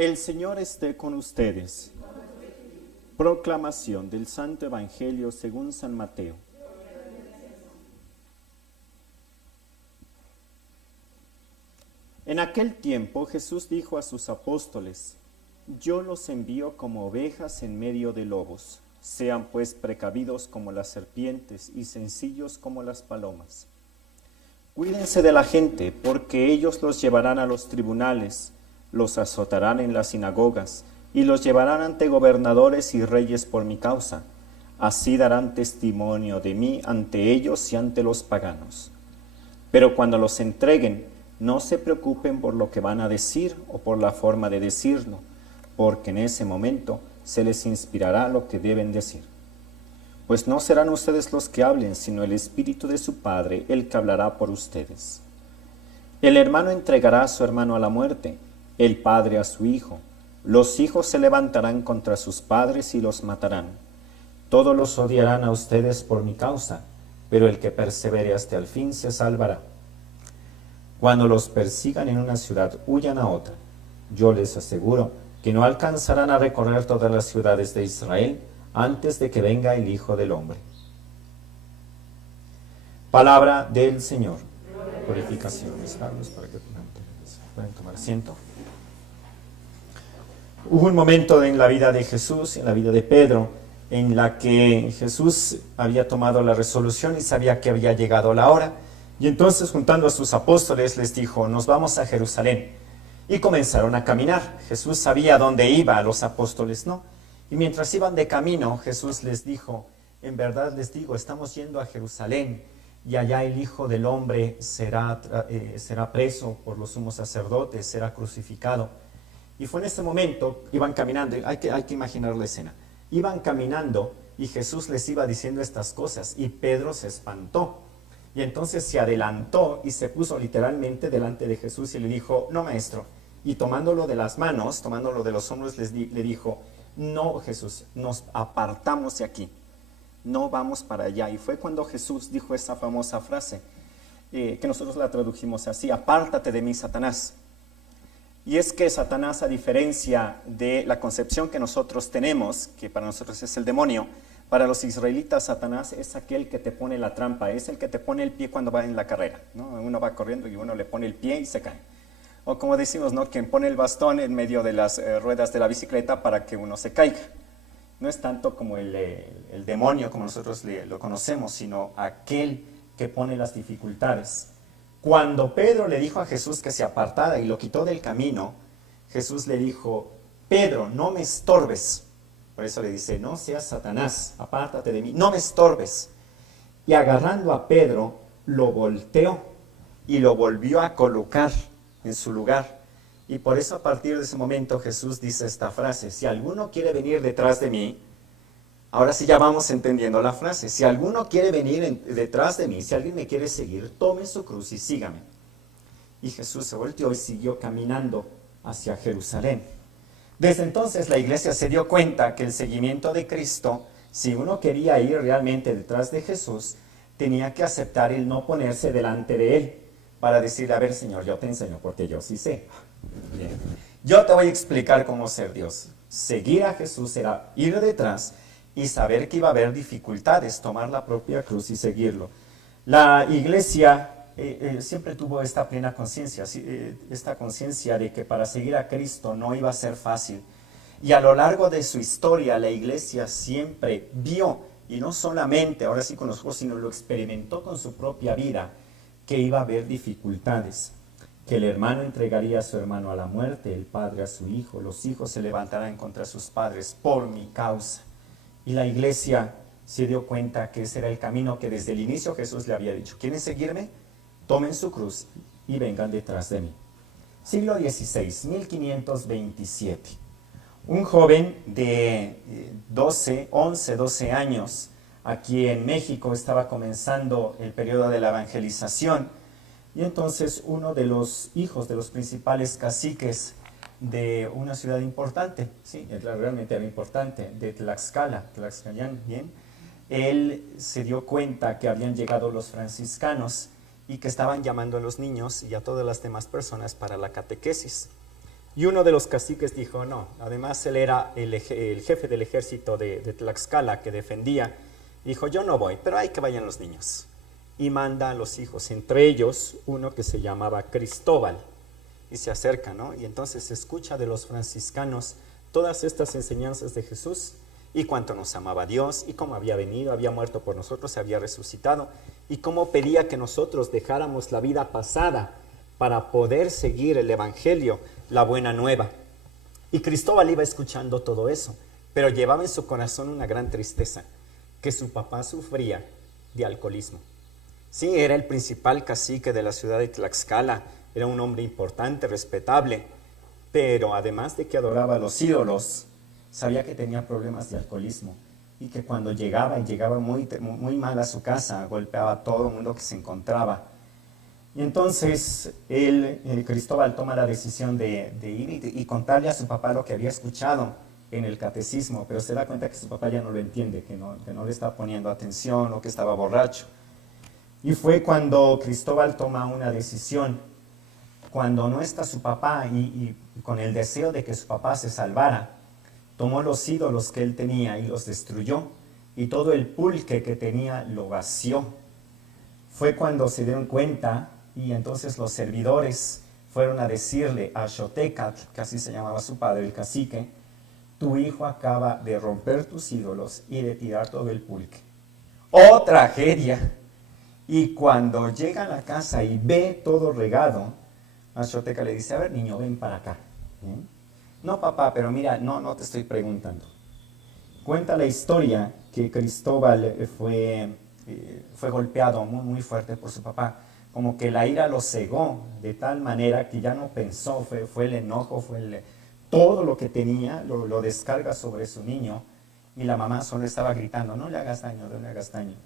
El Señor esté con ustedes. Proclamación del Santo Evangelio según San Mateo. En aquel tiempo Jesús dijo a sus apóstoles: Yo los envío como ovejas en medio de lobos. Sean pues precavidos como las serpientes y sencillos como las palomas. Cuídense de la gente, porque ellos los llevarán a los tribunales, los azotarán en las sinagogas y los llevarán ante gobernadores y reyes por mi causa. Así darán testimonio de mí ante ellos y ante los paganos. Pero cuando los entreguen, no se preocupen por lo que van a decir o por la forma de decirlo, porque en ese momento se les inspirará lo que deben decir. Pues no serán ustedes los que hablen, sino el Espíritu de su Padre, el que hablará por ustedes. El hermano entregará a su hermano a la muerte, el padre a su hijo. Los hijos se levantarán contra sus padres y los matarán. Todos los odiarán a ustedes por mi causa, pero el que persevere hasta el fin se salvará. Cuando los persigan en una ciudad, huyan a otra. Yo les aseguro que no alcanzarán a recorrer todas las ciudades de Israel antes de que venga el Hijo del Hombre. Palabra del Señor. Glorificaciones, Carlos, para que puedan tomar asiento. Hubo un momento en la vida de Jesús, en la vida de Pedro, en la que Jesús había tomado la resolución y sabía que había llegado la hora. Y entonces, juntando a sus apóstoles, les dijo: nos vamos a Jerusalén. Y comenzaron a caminar. Jesús sabía dónde iba, los apóstoles no. Y mientras iban de camino, Jesús les dijo: en verdad les digo, estamos yendo a Jerusalén, y allá el Hijo del Hombre será preso por los sumos sacerdotes, será crucificado. Y fue en ese momento, iban caminando, hay que imaginar la escena. Iban caminando y Jesús les iba diciendo estas cosas, y Pedro se espantó. Y entonces se adelantó y se puso literalmente delante de Jesús y le dijo: no, maestro. Y tomándolo de las manos, tomándolo de los hombros, le dijo: no, Jesús, nos apartamos de aquí, no vamos para allá. Y fue cuando Jesús dijo esa famosa frase, que nosotros la tradujimos así: apártate de mí, Satanás. Y es que Satanás, a diferencia de la concepción que nosotros tenemos, que para nosotros es el demonio, para los israelitas Satanás es aquel que te pone la trampa, es el que te pone el pie cuando va en la carrera, ¿no? Uno va corriendo y uno le pone el pie y se cae. O como decimos, ¿no? Quien pone el bastón en medio de las ruedas de la bicicleta para que uno se caiga. No es tanto como el demonio, como nosotros lo conocemos, sino aquel que pone las dificultades. Cuando Pedro le dijo a Jesús que se apartara y lo quitó del camino, Jesús le dijo: Pedro, no me estorbes. Por eso le dice: no seas Satanás, apártate de mí, no me estorbes. Y agarrando a Pedro, lo volteó y lo volvió a colocar en su lugar. Y por eso, a partir de ese momento, Jesús dice esta frase: si alguno quiere venir detrás de mí, ahora sí ya vamos entendiendo la frase, si alguno quiere venir detrás de mí, si alguien me quiere seguir, tome su cruz y sígame. Y Jesús se volteó y siguió caminando hacia Jerusalén. Desde entonces la iglesia se dio cuenta que el seguimiento de Cristo, si uno quería ir realmente detrás de Jesús, tenía que aceptar el no ponerse delante de Él para decirle: a ver, Señor, yo te enseño porque yo sí sé. Bien. Yo te voy a explicar cómo ser Dios. Seguir a Jesús era ir detrás y saber que iba a haber dificultades, tomar la propia cruz y seguirlo. La iglesia siempre tuvo esta plena conciencia, esta conciencia de que para seguir a Cristo no iba a ser fácil. Y a lo largo de su historia, la iglesia siempre vio, y no solamente ahora sí con los ojos, sino lo experimentó con su propia vida, que iba a haber dificultades, que el hermano entregaría a su hermano a la muerte, el padre a su hijo, los hijos se levantarán contra sus padres por mi causa. Y la iglesia se dio cuenta que ese era el camino que desde el inicio Jesús le había dicho: ¿quieren seguirme? Tomen su cruz y vengan detrás de mí. Siglo XVI, 1527. Un joven de 12 años, aquí en México, estaba comenzando el periodo de la evangelización, y entonces uno de los hijos de los principales caciques de una ciudad importante, sí, realmente era importante, de Tlaxcalán, bien, él se dio cuenta que habían llegado los franciscanos y que estaban llamando a los niños y a todas las demás personas para la catequesis. Y uno de los caciques dijo, no, además él era el jefe del ejército de Tlaxcala que defendía, dijo, yo no voy, pero hay que vayan los niños. Y manda a los hijos, entre ellos uno que se llamaba Cristóbal, y se acerca, ¿no? Y entonces se escucha de los franciscanos todas estas enseñanzas de Jesús, y cuánto nos amaba Dios, y cómo había venido, había muerto por nosotros, se había resucitado, y cómo pedía que nosotros dejáramos la vida pasada para poder seguir el Evangelio, la buena nueva. Y Cristóbal iba escuchando todo eso, pero llevaba en su corazón una gran tristeza, que su papá sufría de alcoholismo. Sí, era el principal cacique de la ciudad de Tlaxcala, era un hombre importante, respetable, pero además de que adoraba a los ídolos, sabía que tenía problemas de alcoholismo y que cuando llegaba muy mal a su casa, golpeaba a todo el mundo que se encontraba. Y entonces Cristóbal toma la decisión de ir y contarle a su papá lo que había escuchado en el catecismo, pero se da cuenta que su papá ya no lo entiende, que no le está poniendo atención o que estaba borracho. Y fue cuando Cristóbal toma una decisión, cuando no está su papá y con el deseo de que su papá se salvara, tomó los ídolos que él tenía y los destruyó, y todo el pulque que tenía lo vació. Fue cuando se dieron cuenta, y entonces los servidores fueron a decirle a Xotecatl, que así se llamaba su padre, el cacique, tu hijo acaba de romper tus ídolos y de tirar todo el pulque. ¡Oh, tragedia! Y cuando llega a la casa y ve todo regado, a Xotecatl le dice, a ver, niño, ven para acá. ¿Bien? No, papá, pero mira, no te estoy preguntando. Cuenta la historia que Cristóbal fue golpeado muy fuerte por su papá, como que la ira lo cegó de tal manera que ya no pensó, fue el enojo, todo lo que tenía lo descarga sobre su niño, y la mamá solo estaba gritando, no le hagas daño, no le hagas daño.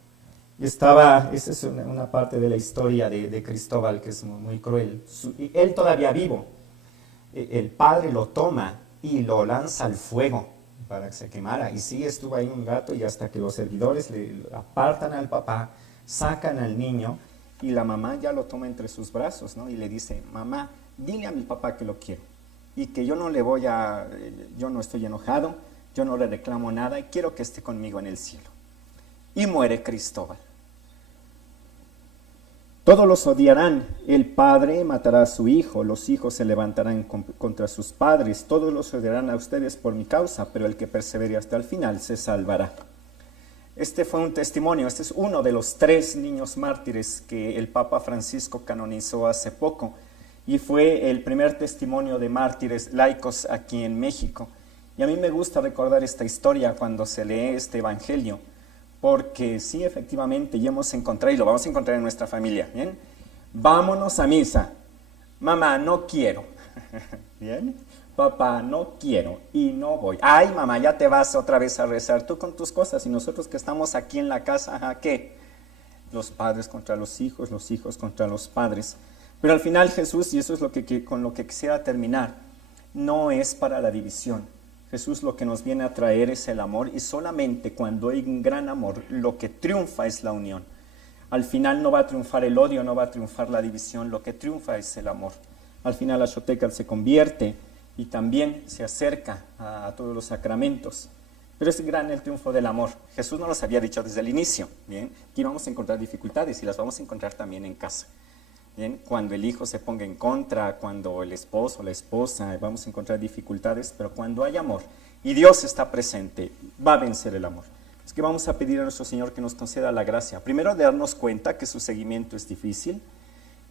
Y esa es una parte de la historia de Cristóbal que es muy cruel. Él todavía vivo, el padre lo toma y lo lanza al fuego para que se quemara, y sí estuvo ahí un rato, y hasta que los servidores le apartan al papá, sacan al niño, y la mamá ya lo toma entre sus brazos, ¿no? Y le dice, mamá, dile a mi papá que lo quiero, y que yo no estoy enojado, yo no le reclamo nada, y quiero que esté conmigo en el cielo. Y muere Cristóbal. Todos los odiarán, el padre matará a su hijo, los hijos se levantarán contra sus padres, todos los odiarán a ustedes por mi causa, pero el que persevere hasta el final se salvará. Este fue un testimonio, este es uno de los 3 niños mártires que el Papa Francisco canonizó hace poco, y fue el primer testimonio de mártires laicos aquí en México. Y a mí me gusta recordar esta historia cuando se lee este evangelio, porque sí, efectivamente, ya hemos encontrado, y lo vamos a encontrar en nuestra familia, ¿bien? Vámonos a misa. Mamá, no quiero. ¿Bien? Papá, no quiero y no voy. Ay, mamá, ya te vas otra vez a rezar, tú con tus cosas, y nosotros que estamos aquí en la casa, ¿qué? Los padres contra los hijos contra los padres. Pero al final Jesús, y eso es con lo que quisiera terminar, no es para la división. Jesús lo que nos viene a traer es el amor, y solamente cuando hay un gran amor, lo que triunfa es la unión. Al final no va a triunfar el odio, no va a triunfar la división, lo que triunfa es el amor. Al final la Xotecatl se convierte y también se acerca a todos los sacramentos. Pero es gran el triunfo del amor. Jesús nos los había dicho desde el inicio, ¿bien? Aquí vamos a encontrar dificultades y las vamos a encontrar también en casa. Bien, cuando el hijo se ponga en contra, cuando el esposo, la esposa, vamos a encontrar dificultades, pero cuando hay amor y Dios está presente, va a vencer el amor. Es que vamos a pedir a nuestro Señor que nos conceda la gracia, primero de darnos cuenta que su seguimiento es difícil,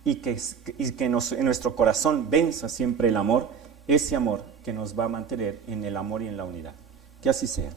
y que en nuestro corazón venza siempre el amor, ese amor que nos va a mantener en el amor y en la unidad. Que así sea.